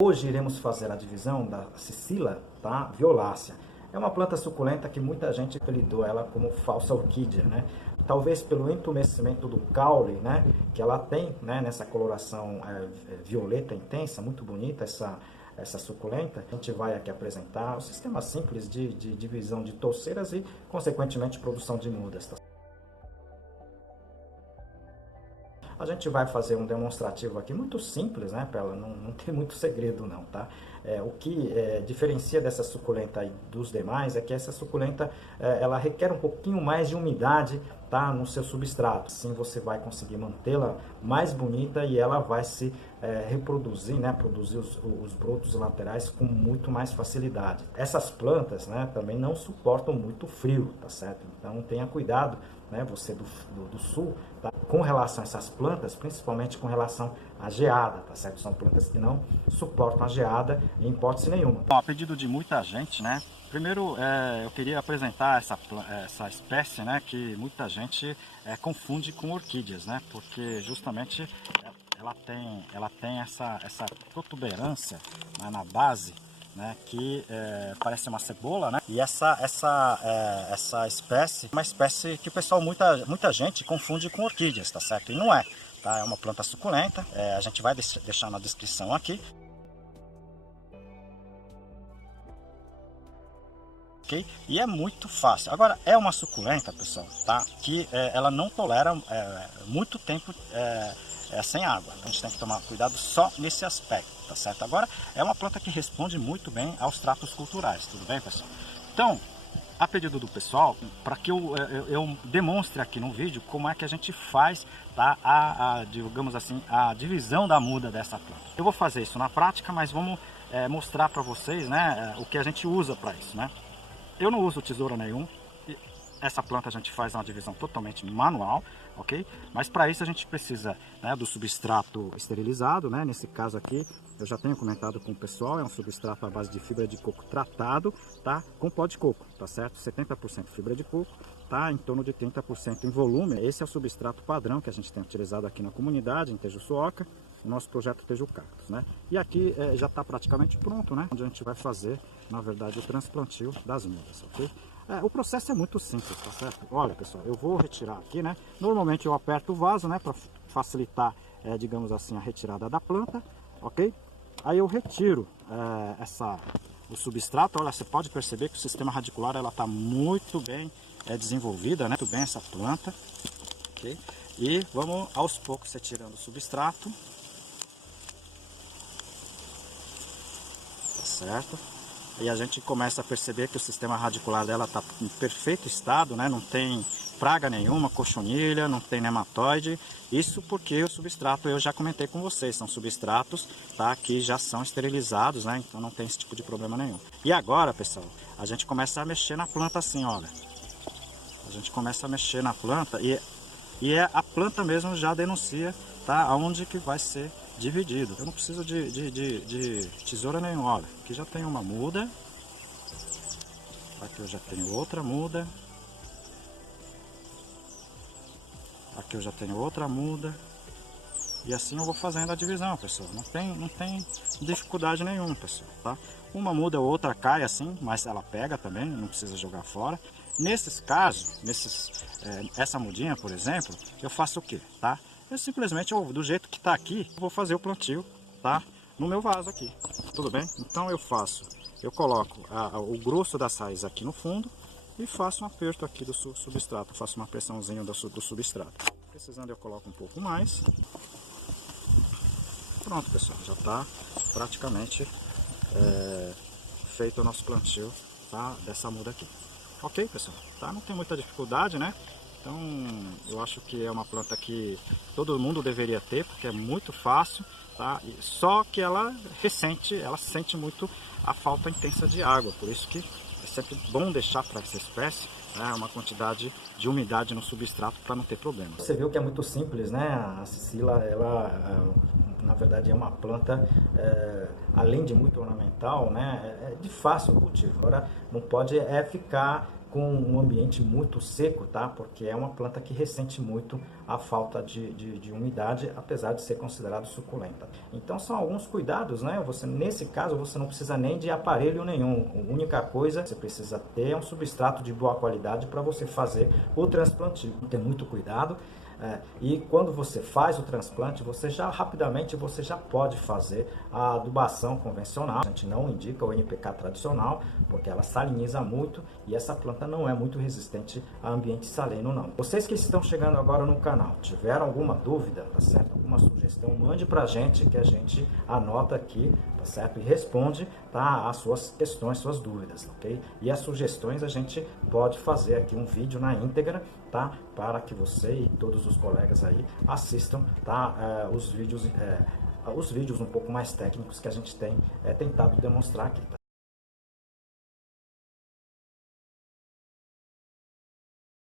Hoje iremos fazer a divisão da Cicilla, tá? Violácea. É uma planta suculenta que muita gente apelidou ela como falsa orquídea, né? Talvez pelo entumecimento do caule, né? Que ela tem, né? Nessa coloração violeta intensa, muito bonita essa suculenta. A gente vai aqui apresentar o sistema simples de divisão de touceiras e, consequentemente, produção de mudas. Tá? A gente vai fazer um demonstrativo aqui muito simples, né, para ela não tem muito segredo não, tá? O que diferencia dessa suculenta aí dos demais é que essa suculenta ela requer um pouquinho mais de umidade, tá, no seu substrato. Assim você vai conseguir mantê-la mais bonita e ela vai se reproduzir, né, produzir os brotos laterais com muito mais facilidade. Essas plantas, né, também não suportam muito frio, tá certo? Então tenha cuidado, né, você do sul, tá? Com relação a essas plantas, principalmente com relação à geada, tá certo? São plantas que não suportam a geada em hipótese nenhuma. Bom, a pedido de muita gente, né? Primeiro, eu queria apresentar essa espécie, né, que muita gente confunde com orquídeas, né? Porque justamente ela tem essa protuberância, né, na base, né, que parece uma cebola, né? E essa espécie é uma espécie que o pessoal, muita gente confunde com orquídeas, tá certo? E não é, tá? É uma planta suculenta, a gente vai deixar na descrição aqui. Okay? E é muito fácil. Agora, é uma suculenta, pessoal, tá? Que ela não tolera muito tempo sem água. Então, a gente tem que tomar cuidado só nesse aspecto, tá certo? Agora, é uma planta que responde muito bem aos tratos culturais, tudo bem, pessoal? Então, a pedido do pessoal, para que eu demonstre aqui no vídeo como é que a gente faz, tá, digamos assim, a divisão da muda dessa planta. Eu vou fazer isso na prática, mas vamos mostrar para vocês, né, o que a gente usa para isso, né? Eu não uso tesoura nenhuma. Essa planta a gente faz uma divisão totalmente manual, ok? Mas para isso a gente precisa, né, do substrato esterilizado, né? Nesse caso aqui, eu já tenho comentado com o pessoal, é um substrato à base de fibra de coco tratado, tá? Com pó de coco, tá certo? 70% fibra de coco, tá? Em torno de 30% em volume. Esse é o substrato padrão que a gente tem utilizado aqui na comunidade, em Tejuçuoca, o nosso projeto Tejucactus, né? E aqui já está praticamente pronto, né? Onde a gente vai fazer, na verdade, o transplantio das mudas, ok? O processo é muito simples, tá certo? Olha, pessoal, eu vou retirar aqui, né? Normalmente eu aperto o vaso, né? Para facilitar, digamos assim, a retirada da planta, ok? Aí eu retiro o substrato. Olha, você pode perceber que o sistema radicular ela está muito bem desenvolvida, né? Muito bem essa planta, ok? E vamos aos poucos retirando o substrato, tá certo? E a gente começa a perceber que o sistema radicular dela está em perfeito estado, né? Não tem praga nenhuma, cochonilha, não tem nematóide. Isso porque o substrato, eu já comentei com vocês, são substratos, tá, que já são esterilizados, né? Então não tem esse tipo de problema nenhum. E agora, pessoal, a gente começa a mexer na planta assim, olha. A gente começa a mexer na planta e a planta mesmo já denuncia, tá, aonde que vai ser dividido. Eu não preciso de tesoura nenhuma. Olha, aqui já tem uma muda, aqui eu já tenho outra muda, aqui eu já tenho outra muda, e assim eu vou fazendo a divisão, pessoal. Não tem dificuldade nenhuma, pessoal, tá? Uma muda ou outra cai assim, mas ela pega também, não precisa jogar fora. Nesses casos, essa mudinha, por exemplo, eu faço o que, tá? Eu simplesmente, do jeito que está aqui, vou fazer o plantio, tá? No meu vaso aqui, tudo bem? Então eu coloco o grosso das raízes aqui no fundo e faço um aperto aqui do substrato, faço uma pressãozinha do substrato. Precisando eu coloco um pouco mais. Pronto, pessoal, já está praticamente feito o nosso plantio, tá, dessa muda aqui. Ok, pessoal, tá? Não tem muita dificuldade, né? Então, eu acho que é uma planta que todo mundo deveria ter, porque é muito fácil, tá? Só que ela sente muito a falta intensa de água, por isso que é sempre bom deixar para essa espécie, né, uma quantidade de umidade no substrato para não ter problema. Você viu que é muito simples, né? A Cicilla, ela na verdade é uma planta, além de muito ornamental, né, de fácil cultivo. Agora, não pode ficar com um ambiente muito seco, tá? Porque é uma planta que ressente muito a falta de umidade, apesar de ser considerada suculenta. Então são alguns cuidados, né? Nesse caso, você não precisa nem de aparelho nenhum. A única coisa que você precisa ter é um substrato de boa qualidade para você fazer o transplantio. Ter muito cuidado. E quando você faz o transplante, rapidamente você já pode fazer a adubação convencional. A gente não indica o NPK tradicional, porque ela saliniza muito e essa planta não é muito resistente a ambiente salino, não. Vocês que estão chegando agora no canal, tiveram alguma dúvida, tá certo? Alguma sugestão, mande pra gente que a gente anota aqui, tá certo? E responde, tá, as suas questões, suas dúvidas, ok? E as sugestões a gente pode fazer aqui um vídeo na íntegra, tá? Para que você e todos os colegas aí assistam, tá? Os vídeos um pouco mais técnicos que a gente tem tentado demonstrar aqui, tá?